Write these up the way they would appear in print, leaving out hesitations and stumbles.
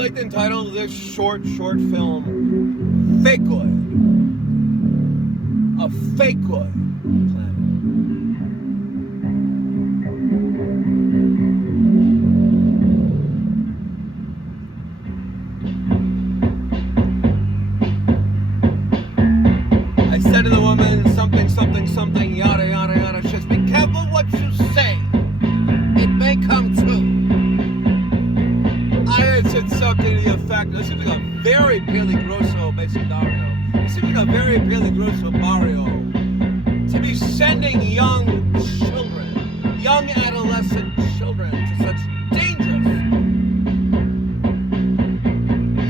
like to entitle this short film FAKEOID. A FAKEOID planet. I said to the woman, something, yada, yada, yada. She says, be careful what you say. It may come true. I had said something to the effect, this seems like a very peligroso vecindario. This seems like a very peligroso barrio to be sending young children, young adolescent children to such dangerous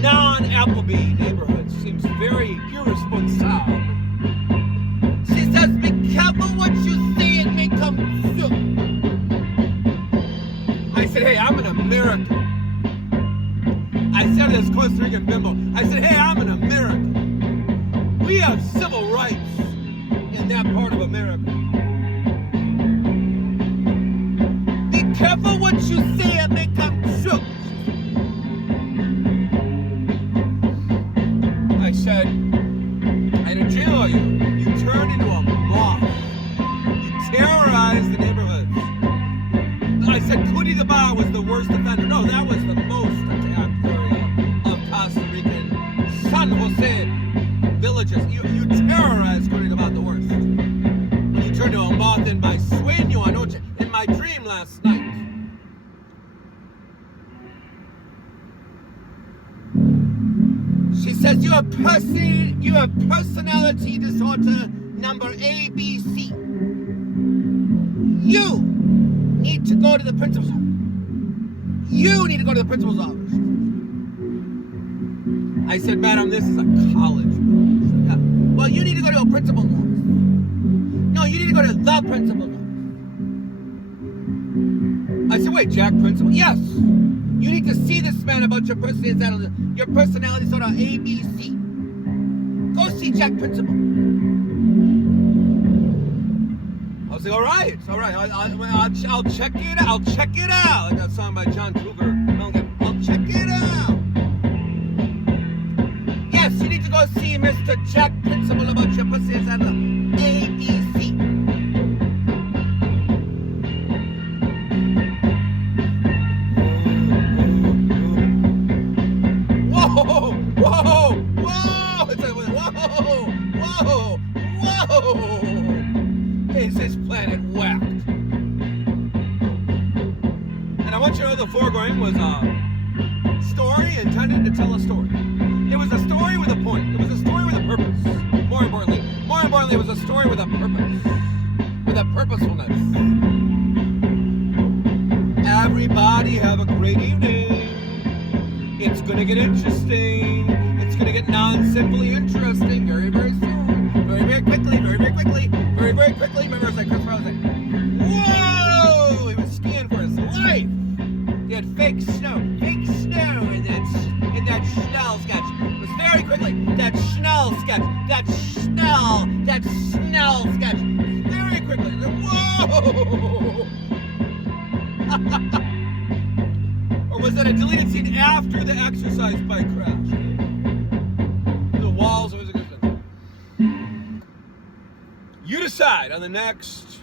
non-Applebee neighborhoods. Seems very irresponsible. She says, be careful what you say, it may come true. I said, hey, I'm an American. I said to this Costa Rican bimbo, I said, hey, I'm an American. We have civil rights in that part of America. Be careful what you say, it may come true. I said, I don't jail you. You turned into a moth. You terrorized the neighborhoods. I said Cootie the Bar was the worst offender. No, that was the most attacked area of Costa Rican San Jose villages. You terrorized Cootie the Bar the worst. When you turned into a moth in my sueño anoche, in my dream last night. She says you have personality disorder number ABC. You need to go to the principal's office. You need to go to the principal's office. I said, madam, this is a college. Yeah. Well, you need to go to a principal's office. No, you need to go to the principal's office. I said, wait, Jack, principal? Yes. You need to see this man about your personality disorder ABC. Go see Jack Principal. I was like, all right. I'll check it out. I'll check it out. Like that song by John Cougar. I'll check it out. Yes, you need to go see Mr. Jack Principal about your personality ABC. Whoa! Is this planet whacked? And I want you to know the foregoing was a story intended to tell a story. It was a story with a point. It was a story with a purpose. More importantly, it was a story with a purpose. With a purposefulness. Everybody have a great evening. It's gonna get interesting. It's gonna get non-simply interesting very, very soon. Very, very quickly. Remember, it was like Chris Rouse like, whoa! He was skiing for his life. He had fake snow in that Schnell sketch. It was very quickly. That Schnell sketch. Very quickly. Whoa! Or was that a deleted scene after the exercise bike crash? The walls was a good thing. You decide on the next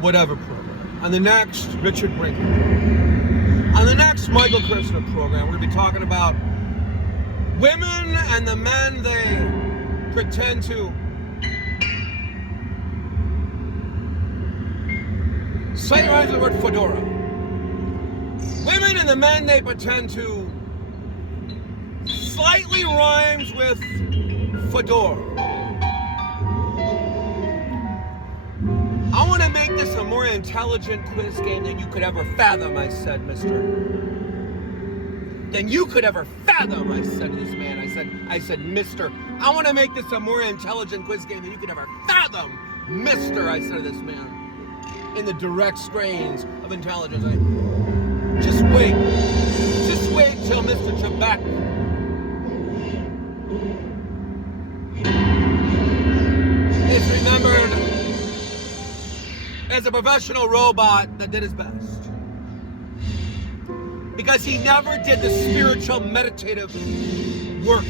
whatever program. On the next Richard Brinkman. On the next Michael Krishna program, we're going to be talking about women and the men they pretend to slightly rhymes with the word fedora. Women and the men they pretend to slightly rhymes with fedora. I want to make this a more intelligent quiz game than you could ever fathom, I said, mister. Than you could ever fathom, I said to this man. I said, mister. I want to make this a more intelligent quiz game than you could ever fathom, mister, I said to this man. In the direct strains of intelligence. Just wait till Mr. Trebek is remembered as a professional robot that did his best. Because he never did the spiritual meditative work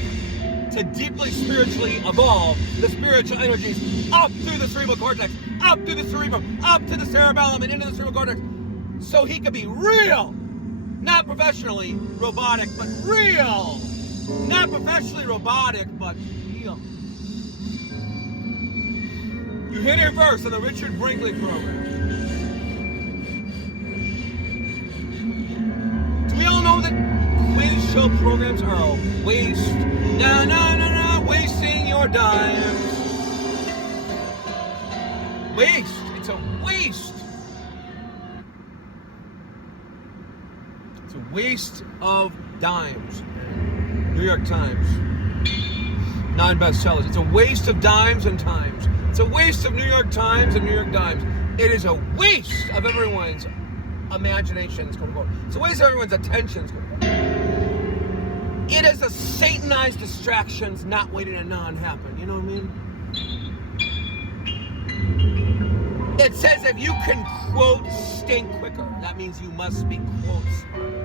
to deeply spiritually evolve the spiritual energies up through the cerebral cortex, up through the cerebrum, up to the cerebellum and into the cerebral cortex, so he could be real. Not professionally robotic, but real. Not professionally robotic, but real. You hit it first on the Richard Brinkley program. Do we all know that quiz show programs are a waste? No, wasting your dimes. Waste. It's a waste. It's a waste of dimes. New York Times. Non-bestsellers. It's a waste of dimes and times. It's a waste of New York Times and New York Dimes. It is a waste of everyone's imaginations. It's a waste of everyone's attentions. It is a satanized distractions not waiting to non-happen. You know what I mean? It says if you can quote stink quicker, that means you must be quote smarter.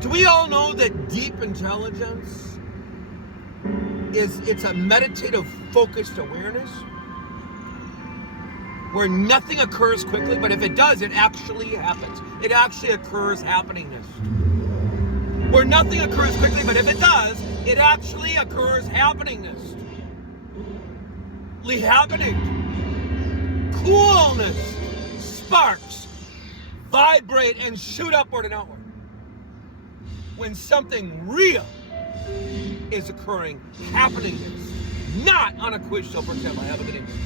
Do we all know that deep intelligence it's a meditative focused awareness where nothing occurs quickly, but if it does, it actually happens. It actually occurs happeningness. Where nothing occurs quickly, but if it does, it actually occurs happeningness. Happening. Coolness. Sparks. Vibrate and shoot upward and outward. When something real is occurring, happeningness. Not on a quiz show, for example. I have a good evening.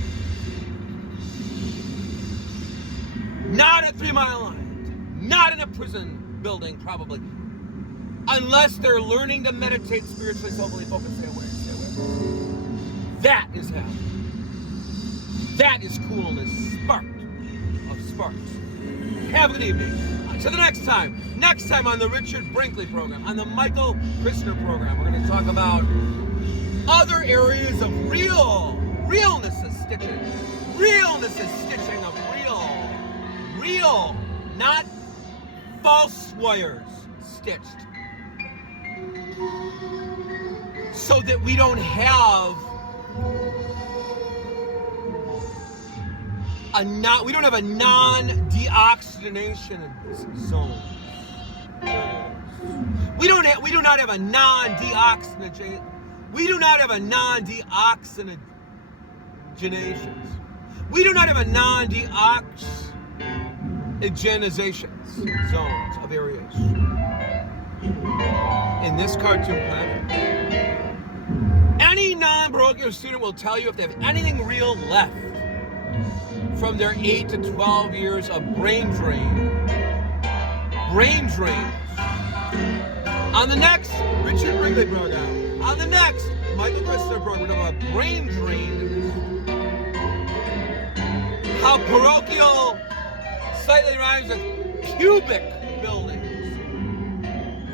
Not at 3 Mile Island. Not in a prison building, probably. Unless they're learning to meditate spiritually, soulfully, focused, stay aware. That is hell. That is coolness, sparked of sparks. Have a good evening. Until the next time. Next time on the Richard Brinkley program, on the Michael Christner program, we're going to talk about other areas of realness is stitching. Realness is stitching of real, not false wires stitched. So that we don't have a non-deoxygenation zone. We do not have a non-deoxygenations. We do not have a non-deoxygenations. We do not have a non-deoxygenizations zones of areas in this cartoon planet. Any non-parochial student will tell you if they have anything real left from their 8 to 12 years of brain drain. On the next Richard Brinkley program, on the next Michael Christner program, we're talking about brain drain. How parochial slightly rhymes with cubic buildings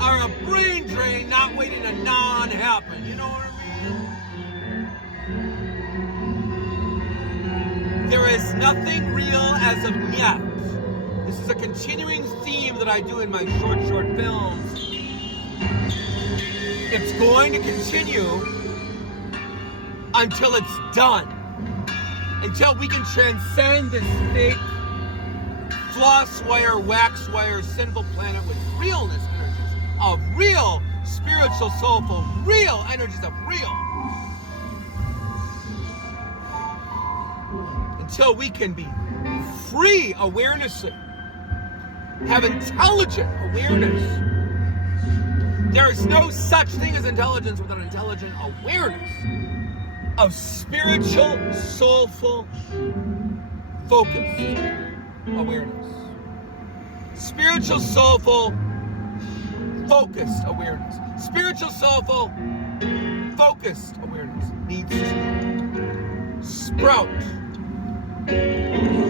are a brain drain not waiting to non-happen. You know what I mean? There is nothing real as of yet. This is a continuing theme that I do in my short films. It's going to continue until it's done. Until we can transcend this fake floss wire, wax wire, sinful planet with realness energies of real, spiritual, soulful, real energies of real. Until we can be free awareness, have intelligent awareness. There is no such thing as intelligence without intelligent awareness of spiritual, soulful, focused awareness. Spiritual, soulful, focused awareness. Spiritual, soulful, focused awareness needs to sprout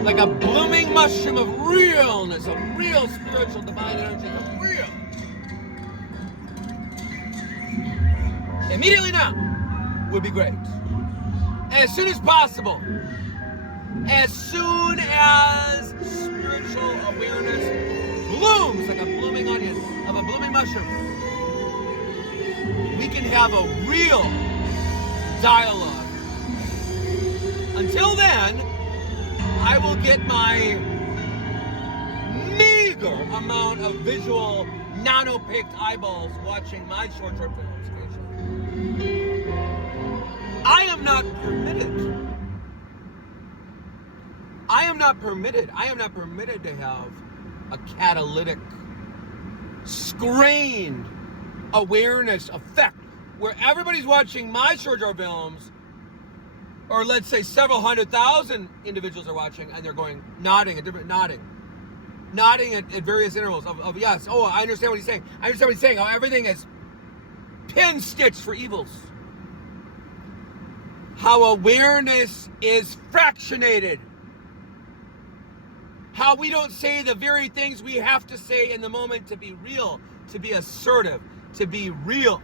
like a blooming mushroom of realness, of real spiritual divine energy, of real. Immediately now would be great. And as soon as possible, As soon as spiritual awareness blooms like a blooming onion, of a blooming mushroom, we can have a real dialogue. Until then, I will get my meager amount of visual, non-opaque eyeballs watching my short films occasionally. I am not permitted to have a catalytic, strained awareness effect where everybody's watching my short films, or let's say several 100,000 individuals are watching, and they're going nodding at various intervals of yes. Oh, I understand what he's saying. How everything is pin stitched for evils. How awareness is fractionated. How we don't say the very things we have to say in the moment to be real, to be assertive, to be real,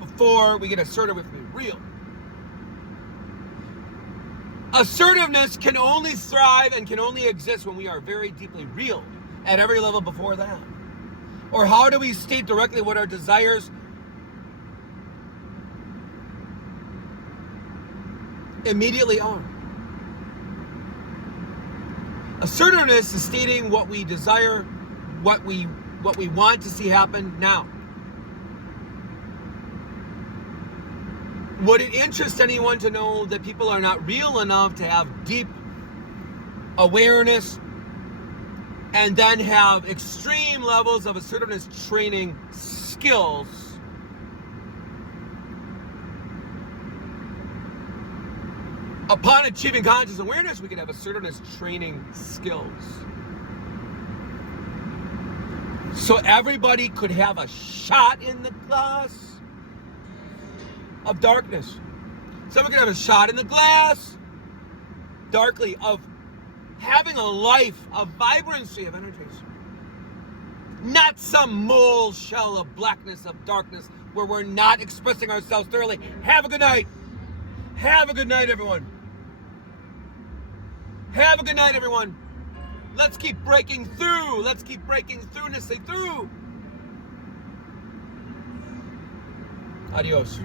before we get assertive with being real. Assertiveness can only thrive and can only exist when we are very deeply real at every level before that. Or how do we state directly what our desires immediately are? Assertiveness is stating what we desire, what we want to see happen now. Would it interest anyone to know that people are not real enough to have deep awareness and then have extreme levels of assertiveness training skills? Upon achieving conscious awareness, we can have assertiveness training skills. So everybody could have a shot in the glass of darkness. Someone can have a shot in the glass darkly of having a life of vibrancy of energies. Not some mole shell of blackness, of darkness, where we're not expressing ourselves thoroughly. Have a good night. Have a good night, everyone. Have a good night, everyone. Let's keep breaking through. Let's keep breaking through. Adios.